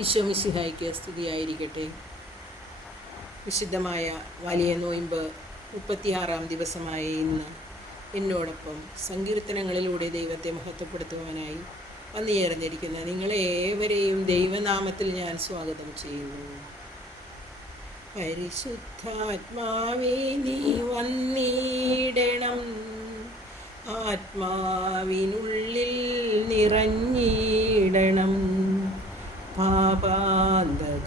ഈശോ മിശിഹായ്ക്ക് സ്തുതിയായിരിക്കട്ടെ. വിശുദ്ധമായ വലിയ നോയമ്പ് 36-ാം ദിവസമായ ഇന്ന് എന്നോടൊപ്പം സങ്കീർത്തനങ്ങളിലൂടെ ദൈവത്തെ മഹത്വപ്പെടുത്തുവാനായി വന്നുചേർന്നിരിക്കുന്ന നിങ്ങളെ ഏവരെയും ദൈവനാമത്തിൽ ഞാൻ സ്വാഗതം ചെയ്യുന്നു. പരിശുദ്ധാത്മാവേ നീ വന്നിടണം, ആത്മാവിനുള്ളിൽ നിറഞ്ഞിടണം. പാപാന്ധകാരത്താൽ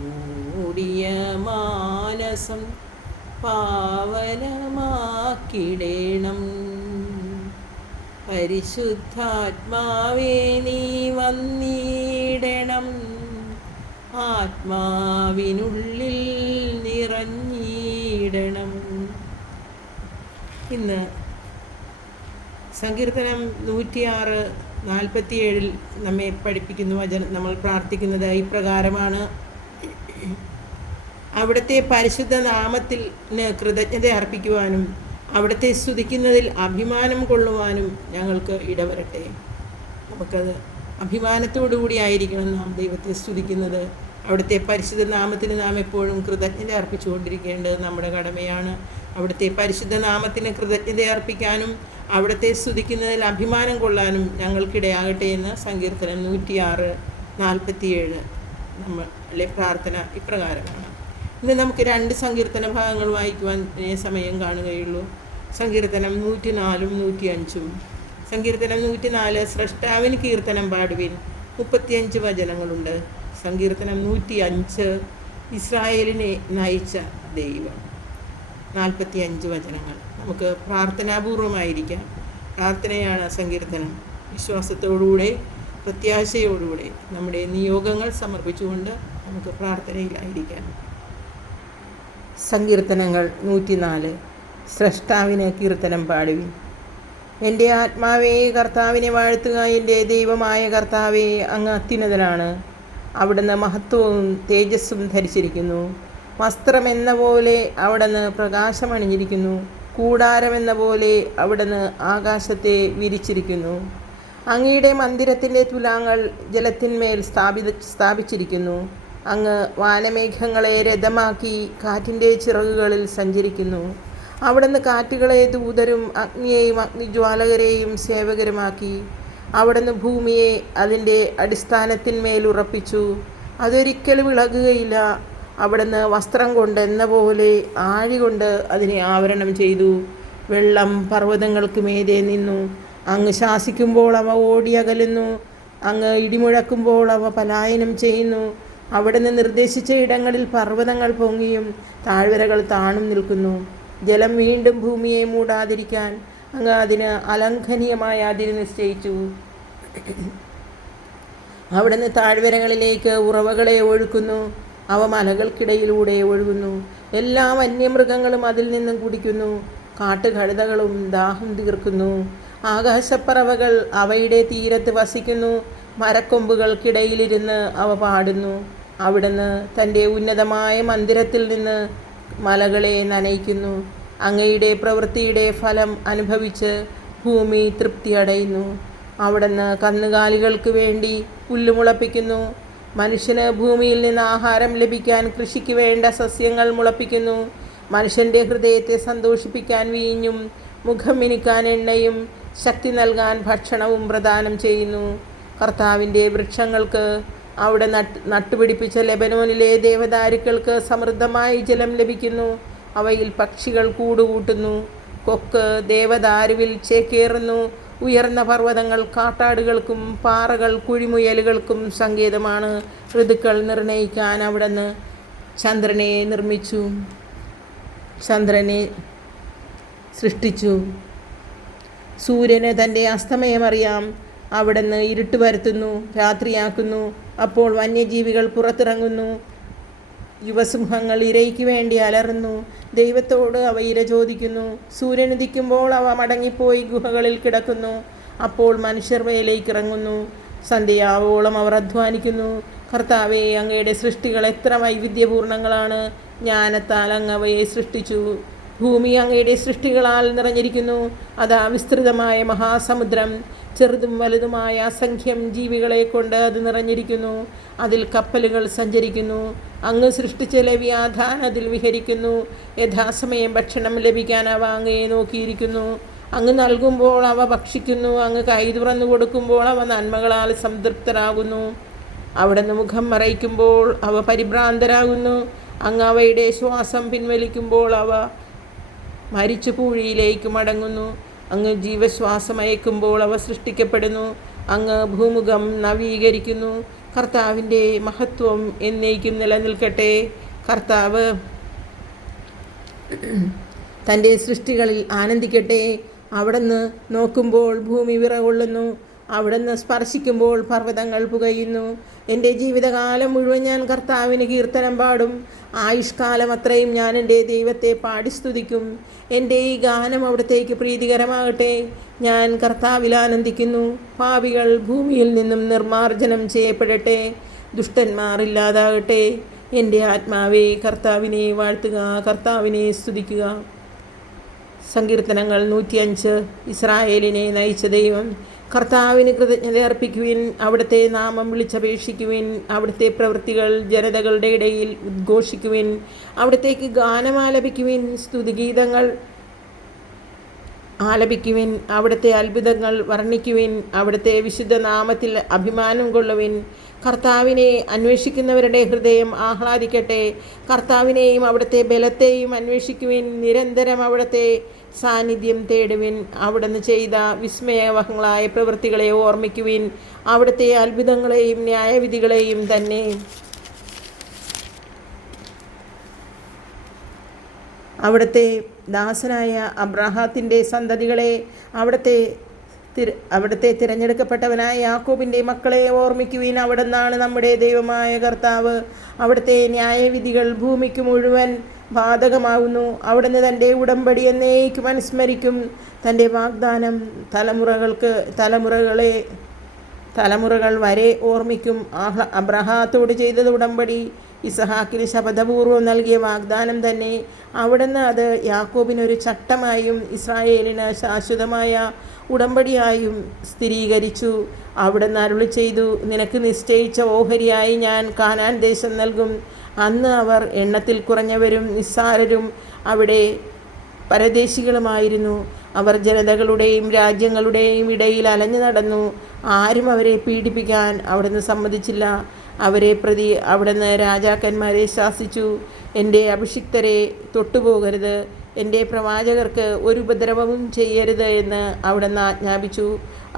മൂടിയ മാനസം പാവനമാക്കിടേണം. പരിശുദ്ധാത്മാവേ നീ വന്നിടണം, ആത്മാവിനുള്ളിൽ നിറഞ്ഞിടണം. ഇന്ന് സങ്കീർത്തനം 106:47 നമ്മെ പഠിപ്പിക്കുന്ന വചനം നമ്മൾ പ്രാർത്ഥിക്കുന്നത് ഇപ്രകാരമാണ്: അവിടുത്തെ പരിശുദ്ധ നാമത്തിന് കൃതജ്ഞത അർപ്പിക്കുവാനും അവിടുത്തെ സ്തുതിക്കുന്നതിൽ അഭിമാനം കൊള്ളുവാനും ഞങ്ങൾക്ക് ഇടവരട്ടെ. നമുക്കത് അഭിമാനത്തോടു കൂടി ആയിരിക്കണം നാം ദൈവത്തെ സ്തുതിക്കുന്നത്. അവിടുത്തെ പരിശുദ്ധ നാമത്തിന് നാം എപ്പോഴും കൃതജ്ഞത അർപ്പിച്ചുകൊണ്ടിരിക്കേണ്ടത് നമ്മുടെ കടമയാണ്. അവിടുത്തെ പരിശുദ്ധ നാമത്തിന് കൃതജ്ഞത അർപ്പിക്കാനും അവിടുത്തെ സ്തുതിക്കുന്നതിൽ അഭിമാനം കൊള്ളാനും ഞങ്ങൾക്കിടയാകട്ടെ എന്ന് സങ്കീർത്തനം 106:47 നമ്മളെ പ്രാർത്ഥന ഇപ്രകാരമാണ്. ഇന്ന് നമുക്ക് 2 സങ്കീർത്തന ഭാഗങ്ങൾ വായിക്കുവാൻ സമയം കാണുകയുള്ളൂ. സങ്കീർത്തനം 104-ഉം 105-ഉം. സങ്കീർത്തനം 104 സ്രഷ്ടാവിന് കീർത്തനം പാടുവിൻ, 35 വചനങ്ങളുണ്ട്. സങ്കീർത്തനം 105 ഇസ്രായേലിനെ നയിച്ച ദൈവം, 45 വചനങ്ങൾ. നമുക്ക് പ്രാർത്ഥനാപൂർവമായിരിക്കാം. പ്രാർത്ഥനയാണ് സങ്കീർത്തനം. വിശ്വാസത്തോടുകൂടെ പ്രത്യാശയോടുകൂടെ നമ്മുടെ നിയോഗങ്ങൾ സമർപ്പിച്ചുകൊണ്ട് നമുക്ക് പ്രാർത്ഥനയിലായിരിക്കാം. സങ്കീർത്തനങ്ങൾ 104 സ്രഷ്ടാവിന് കീർത്തനം പാടുവിൻ. എൻ്റെ ആത്മാവേ കർത്താവിനെ വാഴ്ത്തുക, എൻ്റെ ദൈവമായ കർത്താവേ, അങ്ങ് അത്യുന്നതനാണ്. അവിടുന്ന് മഹത്വവും തേജസ്സും ധരിച്ചിരിക്കുന്നു. വസ്ത്രമെന്ന പോലെ അവിടുന്ന് പ്രകാശമണിഞ്ഞിരിക്കുന്നു. കൂടാരമെന്ന പോലെ അവിടുന്ന് ആകാശത്തെ വിരിച്ചിരിക്കുന്നു. അങ്ങയുടെ മന്ദിരത്തിൻ്റെ തുലാങ്ങൾ ജലത്തിന്മേൽ സ്ഥാപിച്ചിരിക്കുന്നു. അങ്ങ് വാനമേഘങ്ങളെ രഥമാക്കി കാറ്റിൻ്റെ ചിറകുകളിൽ സഞ്ചരിക്കുന്നു. അവിടുന്ന് കാറ്റുകളെ ദൂതരും അഗ്നിയെയും അഗ്നിജ്വാലകരെയും സേവകരുമാക്കി. അവിടുന്ന് ഭൂമിയെ അതിൻ്റെ അടിസ്ഥാനത്തിന്മേൽ ഉറപ്പിച്ചു, അതൊരിക്കലും ഇളകുകയില്ല. അവിടുന്ന് വസ്ത്രം കൊണ്ട് എന്ന പോലെ ആഴി കൊണ്ട് അതിനെ ആവരണം ചെയ്തു. വെള്ളം പർവ്വതങ്ങൾക്ക് മീതെ നിന്നു. അങ്ങ് ശാസിക്കുമ്പോൾ അവ ഓടിയകലുന്നു. അങ്ങ് ഇടിമുഴക്കുമ്പോൾ അവ പലായനം ചെയ്യുന്നു. അവിടുന്ന് നിർദ്ദേശിച്ച ഇടങ്ങളിൽ പർവ്വതങ്ങൾ പൊങ്ങിയും താഴ്വരകൾ താണും നിൽക്കുന്നു. ജലം വീണ്ടും ഭൂമിയെ മൂടാതിരിക്കാൻ അങ്ങ് അതിന് അലംഘനീയമായ അതിര് നിശ്ചയിച്ചു. അവിടുന്ന് താഴ്വരകളിലേക്ക് ഉറവകളെ ഒഴുക്കുന്നു. അവ മലകൾക്കിടയിലൂടെ ഒഴുകുന്നു. എല്ലാ വന്യമൃഗങ്ങളും അതിൽ നിന്നും കുടിക്കുന്നു. കാട്ടുകഴുതകളും ദാഹം തീർക്കുന്നു. ആകാശപ്പറവകൾ അവയുടെ തീരത്ത് വസിക്കുന്നു. മരക്കൊമ്പുകൾക്കിടയിലിരുന്ന് അവ പാടുന്നു. അവിടുന്ന് തൻ്റെ ഉന്നതമായ മന്ദിരത്തിൽ നിന്ന് മലകളെ നനയ്ക്കുന്നു. അങ്ങയുടെ പ്രവൃത്തിയുടെ ഫലം അനുഭവിച്ച് ഭൂമി തൃപ്തി അടയുന്നു. അവിടുന്ന് കന്നുകാലികൾക്ക് വേണ്ടി പുല്ലുമുളപ്പിക്കുന്നു. മനുഷ്യന് ഭൂമിയിൽ നിന്ന് ആഹാരം ലഭിക്കാൻ കൃഷിക്ക് വേണ്ട സസ്യങ്ങൾ മുളപ്പിക്കുന്നു. മനുഷ്യൻ്റെ ഹൃദയത്തെ സന്തോഷിപ്പിക്കാൻ വീഞ്ഞും മുഖം മിനുക്കാൻ എണ്ണയും ശക്തി നൽകാൻ ഭക്ഷണവും പ്രദാനം ചെയ്യുന്നു. കർത്താവിൻ്റെ വൃക്ഷങ്ങൾക്ക് അവിടെ നട്ടുപിടിപ്പിച്ച ലെബനോനിലെ ദേവദാരുക്കൾക്ക് സമൃദ്ധമായി ജലം ലഭിക്കുന്നു. അവയിൽ പക്ഷികൾ കൂടുകൂട്ടുന്നു. കൊക്ക് ദേവദാരുവിൽ ചേക്കേറുന്നു. ഉയർന്ന പർവ്വതങ്ങൾ കാട്ടാടുകൾക്കും പാറകൾ കുഴിമുയലുകൾക്കും സങ്കേതമാണ്. ഋതുക്കൾ നിർണയിക്കാൻ അവിടുന്ന് ചന്ദ്രനെ നിർമ്മിച്ചു, ചന്ദ്രനെ സൃഷ്ടിച്ചു. സൂര്യന് തൻ്റെ അസ്തമയമറിയാം. അവിടുന്ന് ഇരുട്ട് വരുത്തുന്നു, രാത്രിയാക്കുന്നു. അപ്പോൾ വന്യജീവികൾ പുറത്തിറങ്ങുന്നു. യുവസിംഹങ്ങൾ ഇരയ്ക്ക് വേണ്ടി അലറുന്നു. ദൈവത്തോട് അവ ഇര ചോദിക്കുന്നു. സൂര്യൻ ഉദിക്കുമ്പോൾ അവ മടങ്ങിപ്പോയി ഗുഹകളിൽ കിടക്കുന്നു. അപ്പോൾ മനുഷ്യർ വേലയ്ക്ക് ഇറങ്ങുന്നു. സന്ധ്യയാവോളം അവർ അധ്വാനിക്കുന്നു. കർത്താവേ, അങ്ങയുടെ സൃഷ്ടികൾ എത്ര വൈവിധ്യപൂർണ്ണങ്ങളാണ്. ജ്ഞാനത്താൽ അങ്ങ് അവയെ സൃഷ്ടിച്ചു. ഭൂമി അങ്ങയുടെ സൃഷ്ടികളാൽ നിറഞ്ഞിരിക്കുന്നു. അതാ വിസ്തൃതമായ മഹാസമുദ്രം, ചെറുതും വലുതുമായ അസംഖ്യം ജീവികളെ കൊണ്ട് അത് നിറഞ്ഞിരിക്കുന്നു. അതിൽ കപ്പലുകൾ സഞ്ചരിക്കുന്നു. അങ്ങ് സൃഷ്ടിച്ച ലവ്യാധാൻ അതിൽ വിഹരിക്കുന്നു. യഥാസമയം ഭക്ഷണം ലഭിക്കാൻ അവ അങ്ങയെ നോക്കിയിരിക്കുന്നു. അങ്ങ് നൽകുമ്പോൾ അവ ഭക്ഷിക്കുന്നു. അങ്ങ് കൈ തുറന്നു കൊടുക്കുമ്പോൾ അവ നന്മകളാൽ സംതൃപ്തരാകുന്നു. അവിടുന്ന് മുഖം മറയ്ക്കുമ്പോൾ അവ പരിഭ്രാന്തരാകുന്നു. അങ്ങ് അവയുടെ ശ്വാസം പിൻവലിക്കുമ്പോൾ അവ മരിച്ചു പൂഴിയിലേക്ക് മടങ്ങുന്നു. അങ്ങ് ജീവശ്വാസം അയക്കുമ്പോൾ അവ സൃഷ്ടിക്കപ്പെടുന്നു. അങ്ങ് ഭൂമുഖം നവീകരിക്കുന്നു. കർത്താവിൻ്റെ മഹത്വം എന്നേക്കും നിലനിൽക്കട്ടെ. കർത്താവ് തൻ്റെ സൃഷ്ടികളിൽ ആനന്ദിക്കട്ടെ. അവിടുന്ന് നോക്കുമ്പോൾ ഭൂമി വിറകൊള്ളുന്നു. അവിടുന്ന് സ്പർശിക്കുമ്പോൾ പർവ്വതങ്ങൾ പുകയുന്നു. എൻ്റെ ജീവിതകാലം മുഴുവൻ ഞാൻ കർത്താവിന് കീർത്തനം പാടും. ആയുഷ്കാലം അത്രയും ഞാൻ എൻ്റെ ദൈവത്തെ പാടി സ്തുതിക്കും. എൻ്റെ ഈ ഗാനം അവിടത്തേക്ക് പ്രീതികരമാകട്ടെ. ഞാൻ കർത്താവിൽ ആനന്ദിക്കുന്നു. പാപികൾ ഭൂമിയിൽ നിന്നും നിർമ്മാർജ്ജനം ചെയ്യപ്പെടട്ടെ. ദുഷ്ടന്മാർ ഇല്ലാതാകട്ടെ. എൻ്റെ ആത്മാവേ കർത്താവിനെ വാഴ്ത്തുക, കർത്താവിനെ സ്തുതിക്കുക. സങ്കീർത്തനങ്ങൾ 105. ഇസ്രായേലിനെ നയിച്ച ദൈവം. കർത്താവിന് കൃതജ്ഞത അർപ്പിക്കുവിൻ. അവിടുത്തെ നാമം വിളിച്ചപേക്ഷിക്കുവിൻ. അവിടുത്തെ പ്രവൃത്തികൾ ജനതകളുടെ ഇടയിൽ ഉദ്ഘോഷിക്കുവിൻ. അവിടത്തേക്ക് ഗാനം ആലപിക്കുവിൻ. സ്തുതിഗീതങ്ങൾ ആലപിക്കുവിൻ. അവിടുത്തെ അത്ഭുതങ്ങൾ വർണ്ണിക്കുവിൻ. അവിടുത്തെ വിശുദ്ധ നാമത്തിൽ അഭിമാനം കൊള്ളുവിൻ. കർത്താവിനെ അന്വേഷിക്കുന്നവരുടെ ഹൃദയം ആഹ്ലാദിക്കട്ടെ. കർത്താവിനെയും അവിടുത്തെ ബലത്തെയും അന്വേഷിക്കുവിൻ. നിരന്തരം അവിടുത്തെ സാന്നിധ്യം തേടുവിൻ. അവിടുന്ന് ചെയ്ത വിസ്മയവഹങ്ങളായ പ്രവൃത്തികളെ ഓർമ്മിക്കുവിൻ. അവിടുത്തെ അത്ഭുതങ്ങളെയും ന്യായവിധികളെയും തന്നെ. അവിടുത്തെ ദാസനായ അബ്രാഹത്തിൻ്റെ സന്തതികളെ, അവിടുത്തെ തിരഞ്ഞെടുക്കപ്പെട്ടവനായ യാക്കോബിൻ്റെ മക്കളെ ഓർമ്മിക്കുവിൻ. അവിടുന്നാണ് നമ്മുടെ ദൈവമായ കർത്താവ്. അവിടുത്തെ ന്യായവിധികൾ ഭൂമിക്ക് മുഴുവൻ ബാധകമാകുന്നു. അവിടുന്ന് തൻ്റെ ഉടമ്പടി എന്നേക്കും അനുസ്മരിക്കും. തൻ്റെ വാഗ്ദാനം തലമുറകൾ വരെ ഓർമ്മിക്കും. അബ്രഹാത്തോട് ചെയ്തത് ഉടമ്പടി, ഇസഹാക്കിന് ശപഥപൂർവ്വം നൽകിയ വാഗ്ദാനം തന്നെ. അവിടുന്ന് അത് യാക്കോബിനൊരു ചട്ടമായും ഇസ്രായേലിന് ശാശ്വതമായ ഉടമ്പടിയായും സ്ഥിരീകരിച്ചു. അവിടുന്ന് അരുളി ചെയ്തു, നിനക്ക് നിശ്ചയിച്ച ഓഹരിയായി ഞാൻ കാനാൻ ദേശം നൽകും. അന്ന് അവർ എണ്ണത്തിൽ കുറഞ്ഞവരും നിസ്സാരരും അവിടെ പരദേശികളുമായിരുന്നു. അവർ ജനതകളുടെയും രാജ്യങ്ങളുടെയും ഇടയിൽ അലഞ്ഞു നടന്നു. ആരും അവരെ പീഡിപ്പിക്കാൻ അവിടുന്ന് സമ്മതിച്ചില്ല. അവരെ പ്രതി അവിടുന്ന് രാജാക്കന്മാരെ ശാസിച്ചു. എൻ്റെ അഭിഷിക്തരെ തൊട്ടുപോകരുത്, എൻ്റെ പ്രവാചകർക്ക് ഒരു ഉപദ്രവവും ചെയ്യരുത് എന്ന് അവിടുന്ന് ആജ്ഞാപിച്ചു.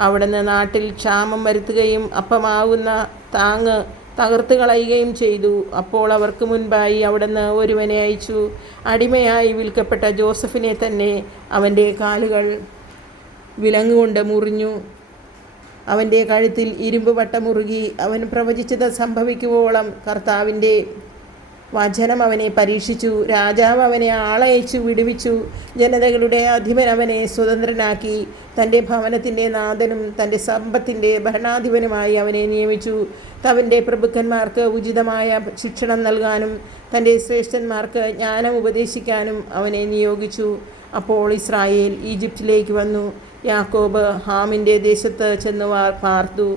അവിടുന്ന് നാട്ടിൽ ക്ഷാമം വരുത്തുകയും അപ്പമാവുന്ന താങ്ങ് തകർത്ത് കളയുകയും ചെയ്തു. അപ്പോൾ അവർക്ക് മുൻപായി അവിടുന്ന് ഒരുവനെ അയച്ചു. അടിമയായി വിൽക്കപ്പെട്ട ജോസഫിനെ തന്നെ. അവൻ്റെ കാലുകൾ വിലങ്ങുകൊണ്ട് മുറിഞ്ഞു. അവൻ്റെ കഴുത്തിൽ ഇരുമ്പ് വട്ടമുറുകി. അവൻ പ്രവചിച്ചത് സംഭവിക്കുവോളം കർത്താവിൻ്റെ വചനം അവനെ പരീക്ഷിച്ചു. രാജാവ് അവനെ ആളയച്ചു വിടുവിച്ചു. ജനതകളുടെ അധിപൻ അവനെ സ്വതന്ത്രനാക്കി. തൻ്റെ ഭവനത്തിൻ്റെ നാഥനും തൻ്റെ സമ്പത്തിൻ്റെ ഭരണാധിപനുമായി അവനെ നിയമിച്ചു. തൻ്റെ പ്രഭുക്കന്മാർക്ക് ഉചിതമായ ശിക്ഷണം നൽകാനും തൻ്റെ ശ്രേഷ്ഠന്മാർക്ക് ജ്ഞാനം ഉപദേശിക്കാനും അവനെ നിയോഗിച്ചു. അപ്പോൾ ഇസ്രായേൽ ഈജിപ്തിലേക്ക് വന്നു. യാക്കോബ് ഹാമിൻ്റെ ദേശത്ത് ചെന്ന് പാർത്തു.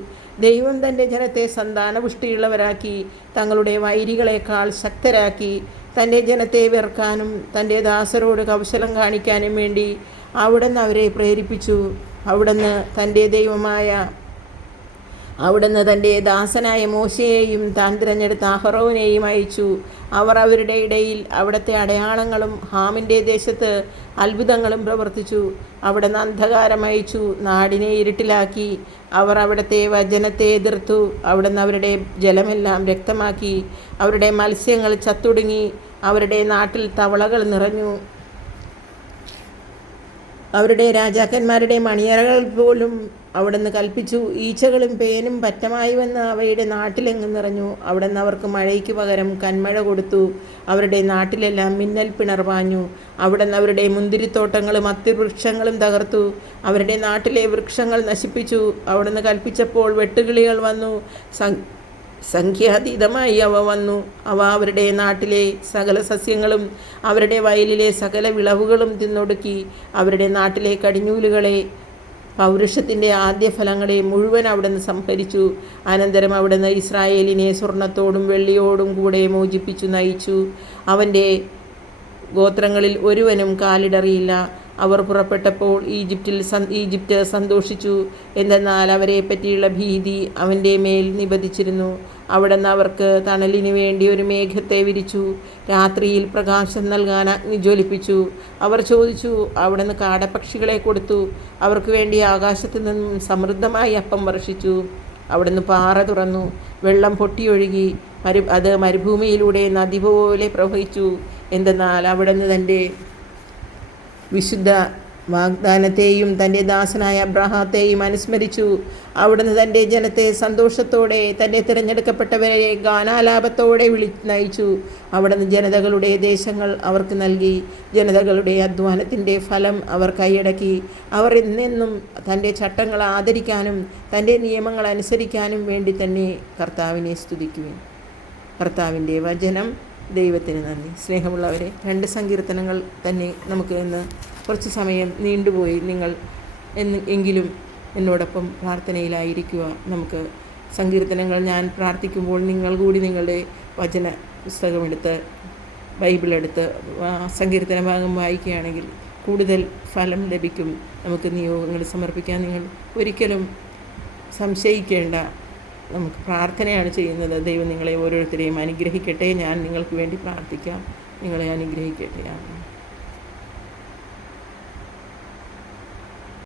ദൈവം തൻ്റെ ജനത്തെ സന്താനപുഷ്ടിയുള്ളവരാക്കി തങ്ങളുടെ വൈരികളെക്കാൾ ശക്തരാക്കി. തൻ്റെ ജനത്തെ വെറുക്കാനും തൻ്റെ ദാസരോട് കൗശലം കാണിക്കാനും വേണ്ടി അവിടുന്ന് അവരെ പ്രേരിപ്പിച്ചു. അവിടുന്ന് തൻ്റെ ദാസനായ മോശയെയും താൻ തിരഞ്ഞെടുത്ത അഹറോനെയും അയച്ചു. അവർ അവരുടെ ഇടയിൽ അവിടുത്തെ അടയാളങ്ങളും ഹാമിൻ്റെ ദേശത്ത് അത്ഭുതങ്ങളും പ്രവർത്തിച്ചു. അവിടുന്ന് അന്ധകാരം അയച്ചു നാടിനെ ഇരുട്ടിലാക്കി. അവർ അവിടുത്തെ വചനത്തെ എതിർത്തു. അവിടുന്ന് അവരുടെ ജലമെല്ലാം രക്തമാക്കി. അവരുടെ മത്സ്യങ്ങൾ ചത്തൊടുങ്ങി. അവരുടെ നാട്ടിൽ തവളകൾ നിറഞ്ഞു. അവരുടെ രാജാക്കന്മാരുടെ മണിയറകൾ പോലും അവിടുന്ന് കൽപ്പിച്ചു. ഈച്ചകളും പേനും പറ്റമായി വന്ന് അവയുടെ നാട്ടിലെങ്ങും നിറഞ്ഞു. അവിടുന്ന് അവർക്ക് മഴയ്ക്ക് പകരം കന്മഴ കൊടുത്തു. അവരുടെ നാട്ടിലെല്ലാം മിന്നൽ പിണർ പാഞ്ഞു. അവിടുന്ന് അവരുടെ മുന്തിരിത്തോട്ടങ്ങളും അത്തിവൃക്ഷങ്ങളും തകർത്തു. അവരുടെ നാട്ടിലെ വൃക്ഷങ്ങൾ നശിപ്പിച്ചു. അവിടുന്ന് കൽപ്പിച്ചപ്പോൾ വെട്ടുകിളികൾ വന്നു സംഖ്യാതീതമായി അവ വന്നു. അവ അവരുടെ നാട്ടിലെ സകല സസ്യങ്ങളും അവരുടെ വയലിലെ സകല വിളവുകളും തിന്നൊടുക്കി. അവരുടെ നാട്ടിലെ കടിഞ്ഞൂലുകളെ, പൗരുഷത്തിൻ്റെ ആദ്യഫലങ്ങളെ മുഴുവൻ അവിടുന്ന് സംഹരിച്ചു. അനന്തരം അവിടുന്ന് ഇസ്രായേലിനെ സ്വർണത്തോടും വെള്ളിയോടും കൂടെ മോചിപ്പിച്ചു നയിച്ചു. അവൻ്റെ ഗോത്രങ്ങളിൽ ഒരുവനും കാലിടറിയില്ല. അവർ പുറപ്പെട്ടപ്പോൾ ഈജിപ്റ്റ് സന്തോഷിച്ചു. എന്തെന്നാൽ അവരെ പറ്റിയുള്ള ഭീതി അവൻ്റെ മേൽ നിബദിച്ചിരുന്നു. അവിടുന്ന് അവർക്ക് തണലിനു വേണ്ടി ഒരു മേഘത്തെ വിരിച്ചു. രാത്രിയിൽ പ്രകാശം നൽകാൻ അഗ്നി ജ്വലിപ്പിച്ചു. അവർ ചോദിച്ചു, അവിടുന്ന് കാടപ്പക്ഷികളെ കൊടുത്തു. അവർക്ക് വേണ്ടി ആകാശത്തു നിന്നും സമൃദ്ധമായി അപ്പം വർഷിച്ചു. അവിടുന്ന് പാറ തുറന്നു, വെള്ളം പൊട്ടിയൊഴുകി. അത് മരുഭൂമിയിലൂടെ നദി പോലെ പ്രവഹിച്ചു. എന്തെന്നാൽ അവിടുന്ന് തൻ്റെ വിശുദ്ധ വാഗ്ദാനത്തെയും തൻ്റെ ദാസനായ അബ്രാഹത്തെയും അനുസ്മരിച്ചു. അവിടുന്ന് തൻ്റെ ജനത്തെ സന്തോഷത്തോടെ, തൻ്റെ തിരഞ്ഞെടുക്കപ്പെട്ടവരെ ഗാനാലാപത്തോടെ നയിച്ചു. അവിടുന്ന് ജനതകളുടെ ദേശങ്ങൾ അവർക്ക് നൽകി. ജനതകളുടെ അധ്വാനത്തിൻ്റെ ഫലം അവർ കൈയടക്കി. അവർ എന്നെന്നും തൻ്റെ ചട്ടങ്ങൾ ആദരിക്കാനും തൻ്റെ നിയമങ്ങൾ അനുസരിക്കാനും വേണ്ടി തന്നെ കർത്താവിനെ സ്തുതിക്കുവിൻ. കർത്താവിൻ്റെ വചനം. ദൈവത്തിന് നന്ദി. സ്നേഹമുള്ളവരെ, 2 സങ്കീർത്തനങ്ങൾ തന്നെ നമുക്ക് ഇന്ന് കുറച്ച് സമയം നീണ്ടുപോയി. നിങ്ങൾ എങ്കിലും എന്നോടൊപ്പം പ്രാർത്ഥനയിലായിരിക്കുക. നമുക്ക് സങ്കീർത്തനങ്ങൾ ഞാൻ പ്രാർത്ഥിക്കുമ്പോൾ നിങ്ങൾ കൂടി നിങ്ങളുടെ വചന പുസ്തകമെടുത്ത്, ബൈബിളെടുത്ത് സങ്കീർത്തന ഭാഗം വായിക്കുകയാണെങ്കിൽ കൂടുതൽ ഫലം ലഭിക്കും. നമുക്ക് നിയോഗങ്ങൾ സമർപ്പിക്കാൻ നിങ്ങൾ ഒരിക്കലും സംശയിക്കേണ്ട. നമുക്ക് പ്രാർത്ഥനയാണ് ചെയ്യുന്നത്. ദൈവം നിങ്ങളെ ഓരോരുത്തരെയും അനുഗ്രഹിക്കട്ടെ. ഞാൻ നിങ്ങൾക്ക് വേണ്ടി പ്രാർത്ഥിക്കാം. നിങ്ങളെ അനുഗ്രഹിക്കട്ടെ.